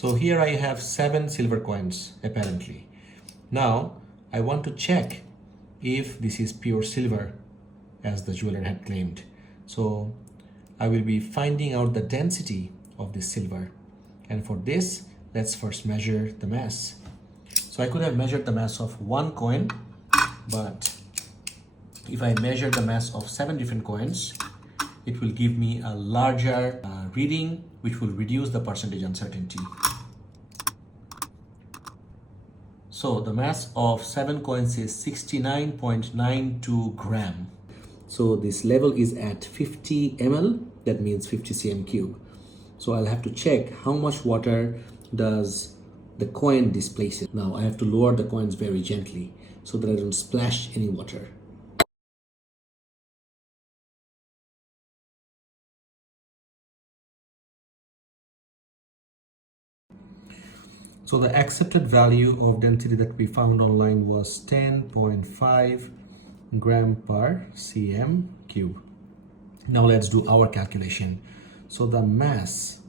So here I have 7 silver coins apparently. Now I want to check if this is pure silver as the jeweler had claimed. So I will be finding out the density of this silver, and for this let's first measure the mass. So I could have measured the mass of one coin, but if I measure the mass of 7 different coins, it will give me a larger reading, which will reduce the percentage uncertainty. So the mass of 7 coins is 69.92 gram. So this level is at 50 ml, that means 50 cm cube. So I'll have to check how much water does the coin displace it. Now I have to lower the coins very gently so that I don't splash any water. So the accepted value of density that we found online was 10.5 gram per cm cube. Now let's do our calculation. So the mass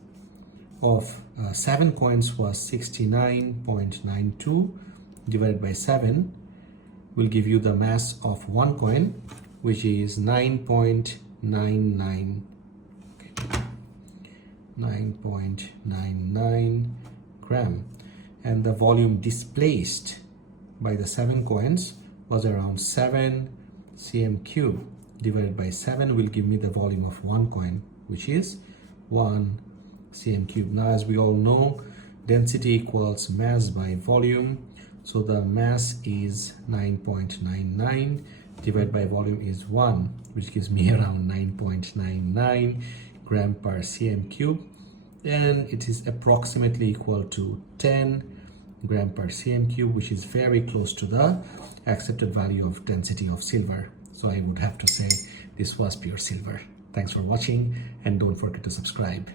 of 7 coins was 69.92 divided by 7 will give you the mass of one coin, which is 9.99 gram, and the volume displaced by the 7 coins was around 7 cm cube. Divided by 7 will give me the volume of one coin, which is 1 cm cube. Now as we all know, density equals mass by volume. So the mass is 9.99 divided by volume is 1, which gives me around 9.99 gram per cm cube, and it is approximately equal to 10 gram per cm cube, which is very close to the accepted value of density of silver. So I would have to say this was pure silver. Thanks for watching, and don't forget to subscribe.